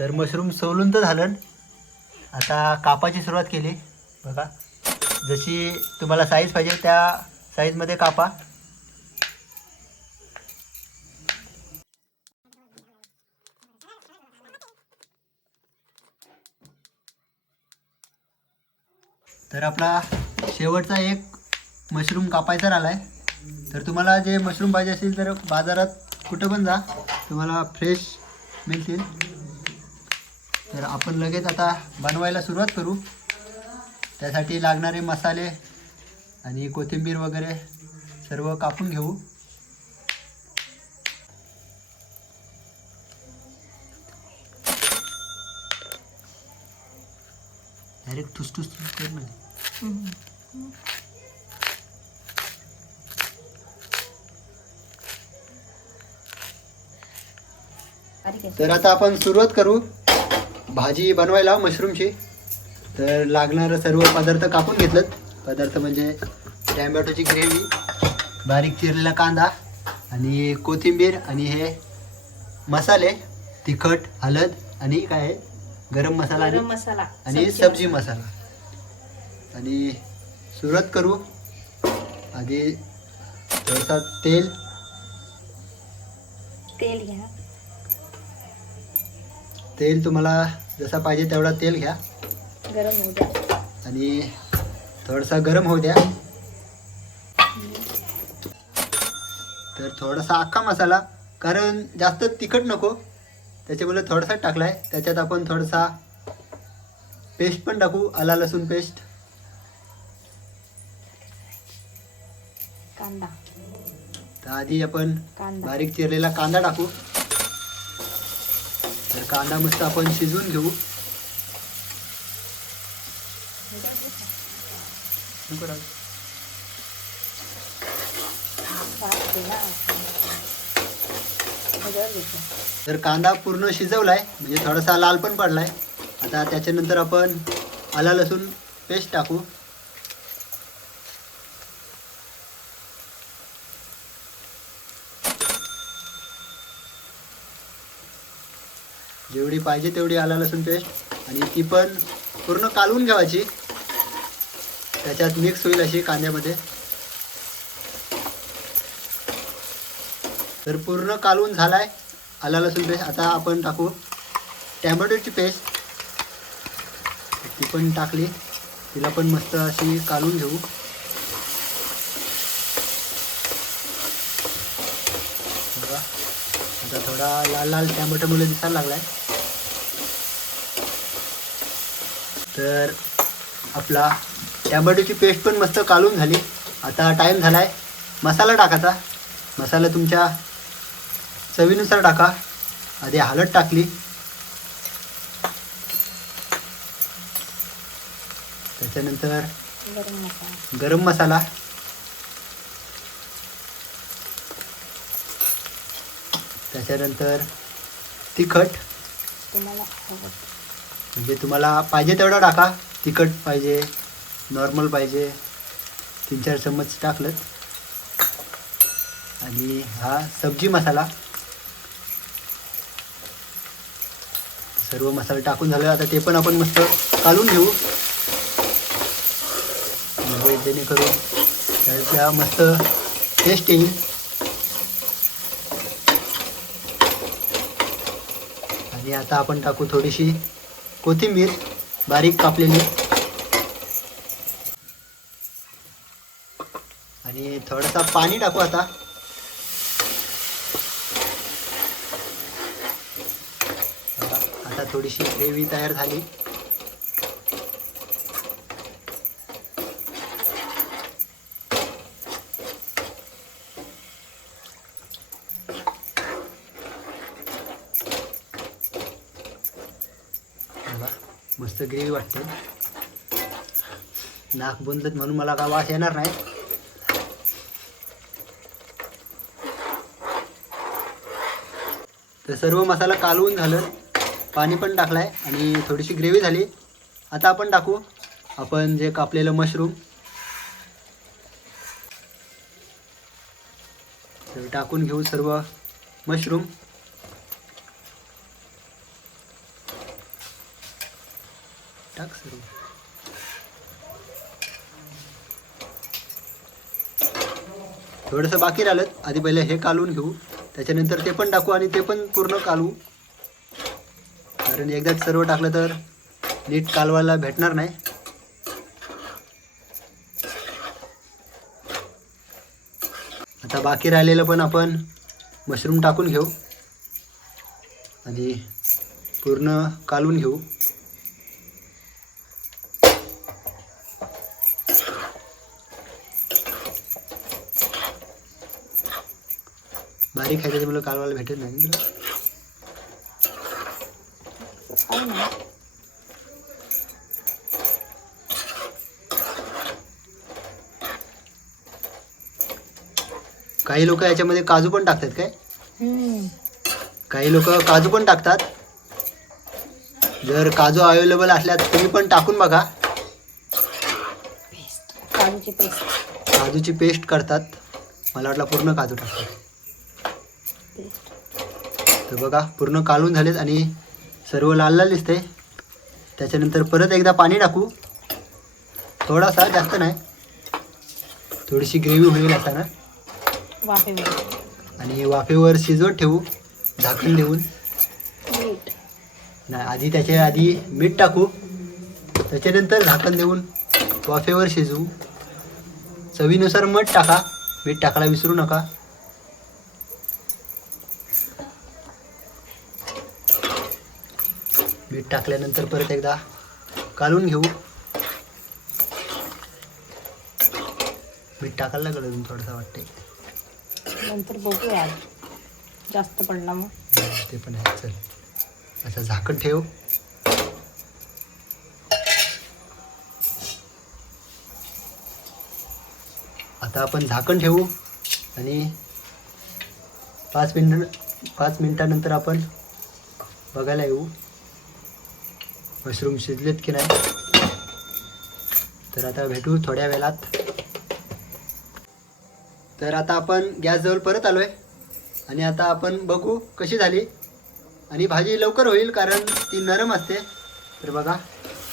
तर मशरूम सोलून तर झालं, आता कापाची सुरुवात केली बघा. जशी तुम्हाला साईज पाहिजे त्या साईजमध्ये कापा. तर आपला शेवटचा एक मशरूम कापायचा राहिला आहे. तर तुम्हाला जे मशरूम पाहिजे असेल तर बाजारात कुठं पण जा, तुम्हाला फ्रेश मिळतील. तर आपण लगेच आता बनवायला सुरुवात करू. त्यासाठी लागणारे मसाले आणि कोथिंबीर वगैरे सर्व कापून घेऊ. डायरेक्ट ठुसठुस कर ना. तर आता आपण सुरुवात करू भाजी बनवायला मशरूमची. तर लागणारं सर्व पदार्थ कापून घेतलं. पदार्थ म्हणजे टॅमॅटोची ग्रेव्ही, बारीक चिरलेला कांदा आणि कोथिंबीर आणि हे मसाले, तिखट, हळद आणि काय आहे गरम मसाला आणि सब्जी मसाला. आणि सुरुवात करू. आधी थोडंसं तेल घ्या. तेल तुम्हाला जसा पाहिजे तेवढा तेल घ्या गरम होऊ द्या आणि थोडासा गरम होऊ द्या. तर थोडासा अख्खा मसाला, कारण जास्त तिखट नको त्याच्यामुळे थोडासा टाकलाय. त्याच्यात आपण थोडासा पेस्ट पण टाकू, आला लसूण पेस्ट. कांदा, तर आधी आपण कांदा बारीक चिरलेला कांदा टाकू. तर कांदा मस्त आपण शिजवून घेऊ. नको टाकू. तर कांदा पूर्ण शिजवलाय, म्हणजे थोडासा लाल पण पडलाय. आता त्याच्यानंतर आपण आला लसूण पेस्ट टाकू. जेवढी पाहिजे तेवढी आला लसूण पेस्ट, आणि ती पण पूर्ण कालवून घ्यायची, त्याच्यात मिक्स होईल अशी कांद्यामध्ये. तर पूर्ण कालवून झालाय आला लसूण पेस्ट. आता आपण टाकू टॅमॅटोची पेस्ट. ती पण टाकली, तिला पण मस्त अशी कालवून घेऊ. बघा आता थोडा लाल लाल टॅमॅटो मुळे दिसायला लागलाय. तर आपला टॅमॅटोची पेस्ट पण मस्त कालवून झाली. आता टाईम झालाय मसाला टाकायचा. मसाला तुमच्या चवीनुसार टाका. आधी हळद टाकली, त्याच्यानंतर गरम मसाला, त्याच्यानंतर तिखट, म्हणजे तुम्हाला पाहिजे तेवढा टाका. तिखट पाहिजे, नॉर्मल पाहिजे, 3-4 चम्मच टाकलं. आणि हा सब्जी मसाला. सर्व मसाला टाकून झालं. आता ते पण आपण मस्त कालून घेऊ, म्हणजे जेणेकरून त्याच्या मस्त टेस्ट येईल. आणि आता आपण टाकू थोडीशी कोथिंबीर बारीक कापलेली, आणि थोडासा पाणी टाकू. आता थोडीशी ग्रेव्ही तयार झाली. मस्त ग्रेव्ही वाटते. नाक बुंदत म्हणून मला काय वास येणार नाही. तर सर्व मसाला कालवून झालं, पाणी पण टाकलाय आणि थोडीशी ग्रेव्ही झाली. आता आपण टाकू आपण जे कापलेलं मशरूम. तर टाकून घेऊ सर्व मशरूम. सर्व. थोडंसं बाकी राहिलं, आधी पहिले हे कालवून घेऊ, त्याच्यानंतर ते पण टाकू आणि ते पण पूर्ण कालवू, कारण एकदाच सर्व टाकलं तर नीट कालवायला भेटणार नाही. आता बाकी राहिलेलं पण आपण मशरूम टाकून घेऊ आणि पूर्ण कालवून घेऊ. बारीक खायचं मला कालवायला भेटत नाही ना तुला. आहे ना. काही लोक याच्यामध्ये काजू पण टाकतात काय? हम्म. काही लोक काजू पण टाकतात. जर काजू अवेलेबल असल्यास तुम्ही पण टाकून बघा. काजूची पेस्ट. काजूची पेस्ट करतात, मला वाटलं पूर्ण काजू टाकतात. तर बघा पूर्ण कालून झालेत आणि सर्व लाल लाल दिसते. त्याच्यानंतर परत एकदा पाणी टाकू, थोडासा, जास्त नाही, थोडीशी ग्रेव्ही होईल असा ना. वाफेवर. आणि वाफेवर शिजवत ठेवू झाकण देऊन. मीठ. नाही, आधी त्याच्या आधी मीठ टाकू, त्याच्यानंतर झाकण देऊन वाफेवर शिजवू. चवीनुसार मीठ टाका, मीठ टाकायला विसरू नका. मीठ टाकल्यानंतर परत एकदा कालून घेऊ. मीठ टाकायला लागलं अजून थोडंसं वाटते. नंतर बघूया, जास्त पडला मग. ते पण आहे. चल आता झाकण ठेव. आता आपण झाकण ठेवू आणि 5 मिनिटानंतर आपण बघायला येऊ मशरूम शिजलेत की नाही. तर आता भेटू थोड्या वेळात. तर आता आपण गॅसजवळ परत आलो आहे आणि आता आपण बघू कशी झाली. आणि भाजी लवकर होईल कारण ती नरम असते. तर बघा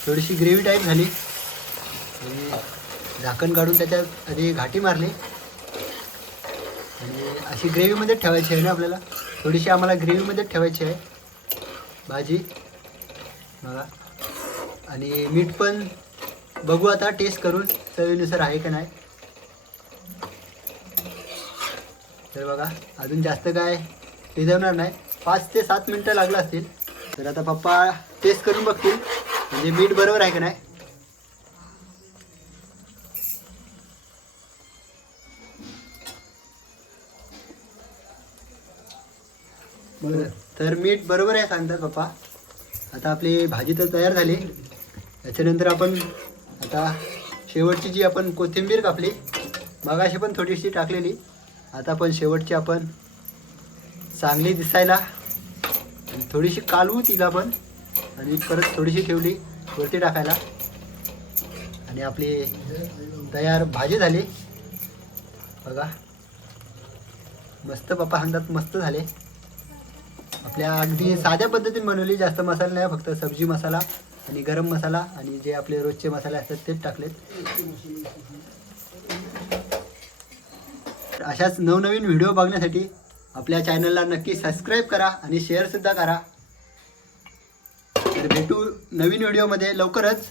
थोडीशी ग्रेव्ही टाईप झाली आणि झाकण काढून त्याच्यात आधी घाटी मारली. आणि अशी ग्रेव्हीमध्ये ठेवायची आहे ना आपल्याला, थोडीशी आम्हाला ग्रेव्हीमध्ये ठेवायची आहे भाजी बघा. आणि मीठ पण बघू आता टेस्ट करून चवीनुसार आहे का नाही. तर बघा अजून जास्त काय शिजवणार नाही, 5 ते 7 मिनटं लागलं असतील. तर आता पप्पा टेस्ट करून बघतील म्हणजे मीठ बरोबर आहे का नाही. तर मीठ बरोबर आहे सांगतात पप्पा. आता आपली भाजी तर तयार झाली. त्याच्यानंतर आपण आता शेवटची जी आपण कोथिंबीर कापली मगाशी पण थोडीशी टाकलेली, आता पण शेवटची आपण चांगली दिसायला आणि थोडीशी कालवू तिला पण आणि परत थोडीशी ठेवली वरती टाकायला. आणि आपली तयार भाजी झाली बघा. मस्त पप्पा सांगतात मस्त झाले. आपल्या अगदी साध्या पद्धतीने बनवली, जास्त मसाला नाही, फक्त सब्जी मसाला आणि गरम मसाला आणि जे आपले रोजचे मसाले असतात तेच टाकलेत. अशाच नवनवीन व्हिडिओ बघण्यासाठी आपल्या चॅनलला नक्की सबस्क्राईब करा आणि शेअरसुद्धा करा. तर भेटू नवीन व्हिडिओमध्ये लवकरच.